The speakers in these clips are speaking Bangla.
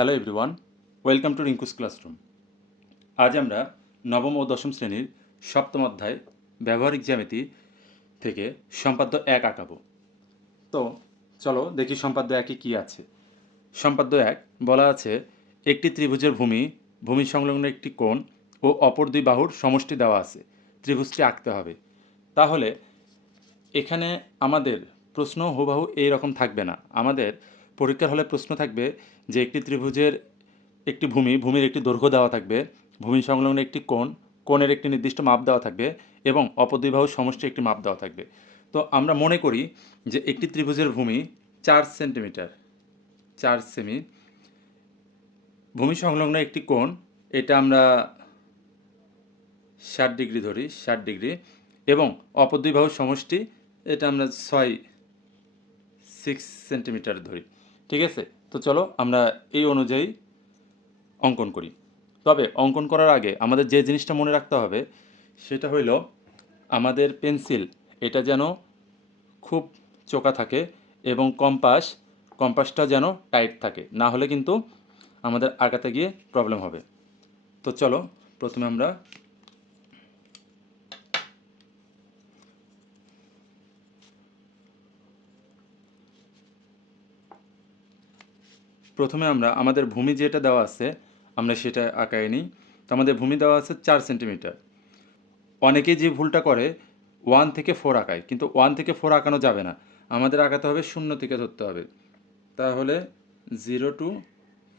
Hello everyone, welcome to Rinku's classroom. আজ আমরা নবম ও দশম শ্রেণীর সপ্তম অধ্যায় ব্যবহারিক জ্যামিতি থেকে সম্পাদ্য 1 আঁকাবো। তো চলো দেখি সম্পাদ্য 1-এ কী আছে। সম্পাদ্য 1 বলা আছে একটি ত্রিভুজের ভূমি সংলগ্ন একটি কোণ ও অপর দুই বাহুর সমষ্টি দেওয়া আছে, ত্রিভুজটি আঁকতে হবে। তাহলে এখানে আমাদের প্রশ্ন হুবহু এই রকম থাকবে না। আমাদের পরীক্ষার হলে প্রশ্ন থাকবে যে একটি ত্রিভুজের একটি ভূমির একটি দৈর্ঘ্য দেওয়া থাকবে, ভূমি সংলগ্ন একটি কোণের একটি নির্দিষ্ট মাপ দেওয়া থাকবে এবং অপর দুই বাহুর সমষ্টি একটি মাপ দেওয়া থাকবে। তো আমরা মনে করি যে একটি ত্রিভুজের ভূমি 4 সেন্টিমিটার, 4 সেমি, ভূমি সংলগ্ন একটি কোণ, এটা আমরা 60 ডিগ্রি ধরি, 60 ডিগ্রি, এবং অপর দুই বাহুর সমষ্টি এটা আমরা 6 সেন্টিমিটার ধরি। ঠিক আছে? তো চলো আমরা এই অনুযায়ী অঙ্কন করি। তবে অঙ্কন করার আগে আমাদের যে জিনিসটা মনে রাখতে হবে সেটা হইল আমাদের পেন্সিল এটা যেন খুব চোকা থাকে এবং কম্পাসটা যেন টাইট থাকে, না হলে কিন্তু আমাদের আঁকাতে গিয়ে প্রবলেম হবে। তো চলো প্রথমে আমরা আমাদের ভূমি যেটা দেওয়া আছে আমরা সেটা আঁকায় নিই। তো আমাদের ভূমি দেওয়া আছে 4 সেন্টিমিটার। অনেকেই যে ভুলটা করে 1 থেকে 4 আঁকায়, কিন্তু 1 থেকে 4 আঁকানো যাবে না, আমাদের আঁকাতে হবে 0 থেকে ধরতে হবে। তাহলে 0 to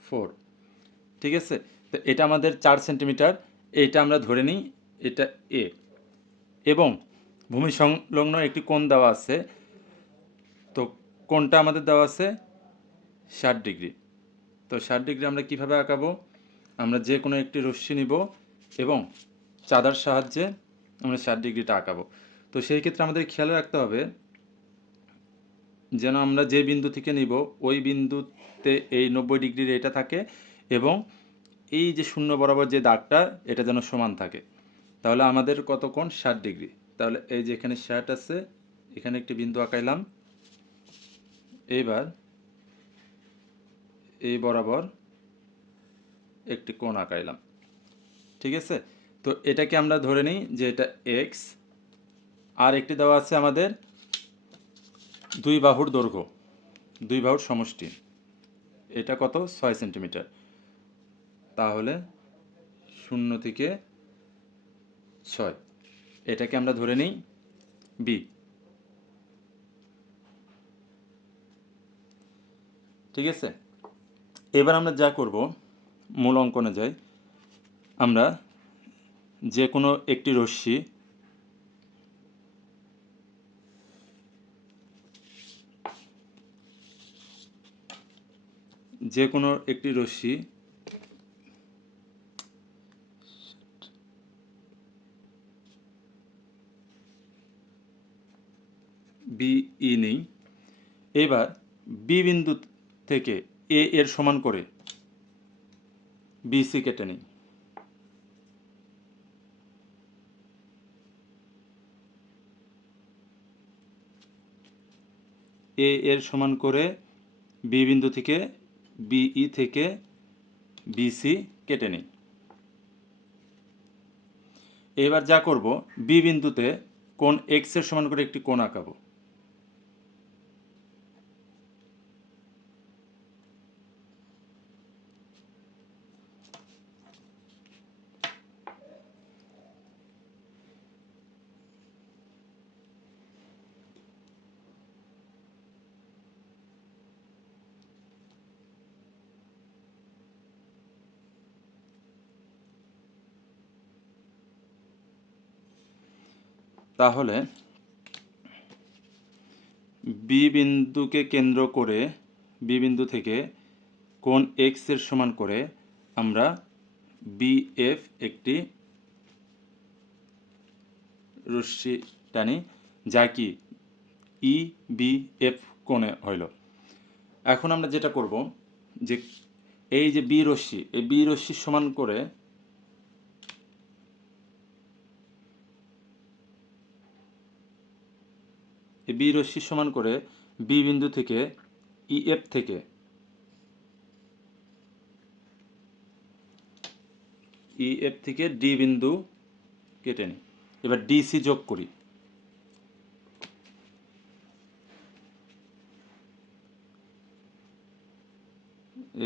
4, ঠিক আছে? তো এটা আমাদের 4 সেন্টিমিটার, এইটা আমরা ধরে নিই এটা এ, এবং ভূমি সংলগ্ন একটি কোণ দেওয়া আছে। তো কোণটা আমাদের দেওয়া আছে 60 ডিগ্রি। তো 60 ডিগ্রি আমরা কিভাবে আঁকাবো? আমরা যে কোনো একটি রশ্মি নিব এবং চাঁদার সাহায্যে আমরা 60 ডিগ্রিটা আঁকাবো। তো সেই ক্ষেত্রে আমাদের খেয়াল রাখতে হবে যেন আমরা যে বিন্দু থেকে নিব ওই বিন্দুতে এই 90 ডিগ্রির এটা থাকে এবং এই যে শূন্য বরাবর যে দাগটা এটা যেন সমান থাকে। তাহলে আমাদের কত কোণ? 60 ডিগ্রি। তাহলে এই যে এখানে 60 আছে, এখানে একটি বিন্দু আঁকাইলাম। এইবার এই বরাবর একটি কোণ আঁকাইলাম। ঠিক আছে? তো এটাকে আমরা ধরে নিই যে এটা এক্স, আর একটি দেওয়া আছে আমাদের দুই বাহুর দৈর্ঘ্য, দুই বাহুর সমষ্টি, এটা কত? 6 সেন্টিমিটার। তাহলে 0 থেকে 6, এটাকে আমরা ধরে নিই বি। ঠিক আছে? এবার আমরা যা করব, মূল অঙ্কনে যাই। আমরা যে কোনো একটি রশ্মি বিই নেই। এবার বি বিন্দু থেকে এ এর সমান করে বিসি কেটে নিই। এ এর সমান করে বি বিন্দু থেকে বিই থেকে বিসি কেটে নিই। এবার যা করব, বি বিন্দুতে কোণ এক্স এর সমান করে একটি কোণ আঁকাবো। তাহলে বি বিন্দুকে কেন্দ্র করে বি বিন্দু থেকে কোণ এক্স এর সমান করে আমরা বিএফ একটি রশ্মি টানি, যা কি ই বি এফ কোণে হইল। এখন আমরা যেটা করব যে এই যে বি রশ্মি, এই বি রশ্মির সমান করে এই বি রশ্মির সমান করে বি বিন্দু থেকে ইএফ থেকে ই এফ থেকে ডি বিন্দু কেটে নিই। এবার ডিসি যোগ করি।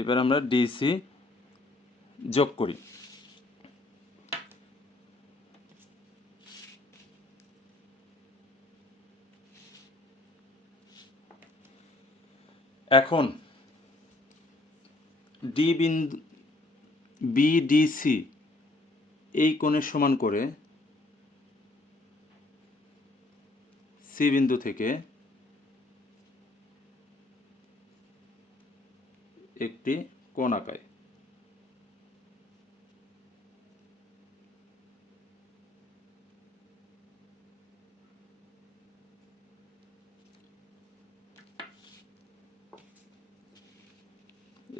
এবার আমরা ডিসি যোগ করি। এখন ডি বিন্দু বিডিসি এই কোণের সমান করে সি বিন্দু থেকে একটি কোণ আঁকায়।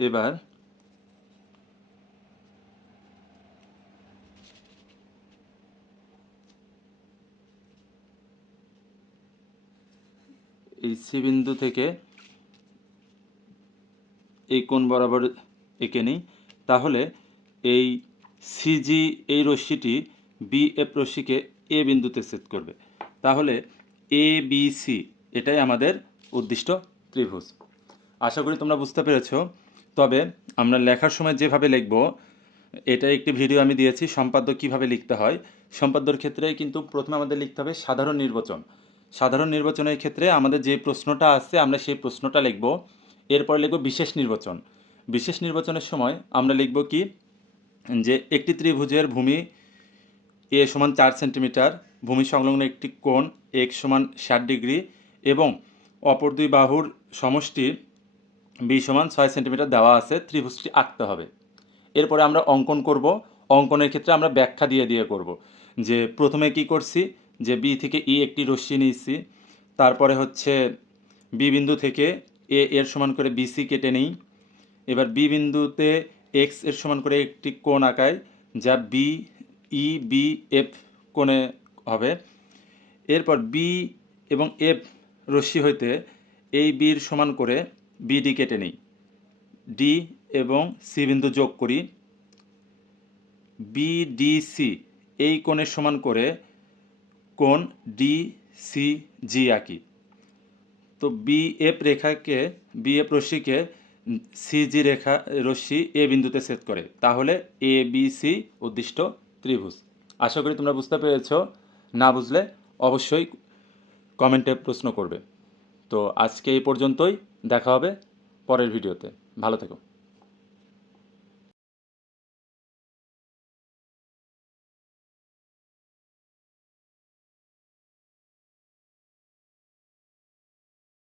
এবার এই সি বিন্দু থেকে এই কোণ বরাবর এঁকে নিই। তাহলে এই সিজি এই রশ্মিটি বিএফ রশ্মিকে এ বিন্দুতে ছেদ করবে। তাহলে এ বি সি এটাই আমাদের উদ্দিষ্ট ত্রিভুজ। আশা করি তোমরা বুঝতে পেরেছো। তবে আমরা লেখার সময় যেভাবে লিখব, এটা একটি ভিডিও আমি দিয়েছি সম্পাদ্য কিভাবে লিখতে হয়। সম্পাদ্যর ক্ষেত্রে কিন্তু প্রথমে আমাদের লিখতে হবে সাধারণ নির্বাচন। সাধারণ নির্বাচনের ক্ষেত্রে আমাদের যে প্রশ্নটা আছে আমরা সেই প্রশ্নটা লিখব। এরপর লিখব বিশেষ নির্বাচন। বিশেষ নির্বাচনের সময় আমরা লিখব কি, যে একটি ত্রিভুজের ভূমি এ সমান 4 সেন্টিমিটার, ভূমি সংলগ্ন একটি কোণ এক্স সমান 60 ডিগ্রি এবং অপর দুই বাহুর সমষ্টি বি সমান 6 সেন্টিমিটার দেওয়া আছে, ত্রিভুজটি আঁকতে হবে। এরপরে আমরা অঙ্কন করব। অঙ্কনের ক্ষেত্রে আমরা ব্যাখ্যা দিয়ে করব। যে প্রথমে কি করছি, যে বি থেকে ই একটি রশ্মি নিয়েছি, তারপরে হচ্ছে বি বিন্দু থেকে এ এর সমান করে বিসি কেটে নিই। এবার বি বিন্দুতে এক্স এর সমান করে একটি কোণ আঁকায়, যা বি ই বি এফ কোণে হবে। এরপর বি এবং এফ রশ্মি হইতে এই বির সমান করে বিডি কেটে নিই। ডি এবং সি বিন্দু যোগ করি। বিডিসি এই কোণের সমান করে কোণ ডিসিজি আঁকি। তো বিএফ রেখাকে, বিএফ রশ্মিকে সিজি রেখা রশ্মি এ বিন্দুতে ছেদ করে। তাহলে এ বি সি উদ্দিষ্ট ত্রিভুজ। আশা করি তোমরা বুঝতে পেরেছো। না বুঝলে অবশ্যই কমেন্টে প্রশ্ন করবে। তো আজকে এই পর্যন্তই, দেখা হবে পরের ভিডিওতে। ভালো থেকো।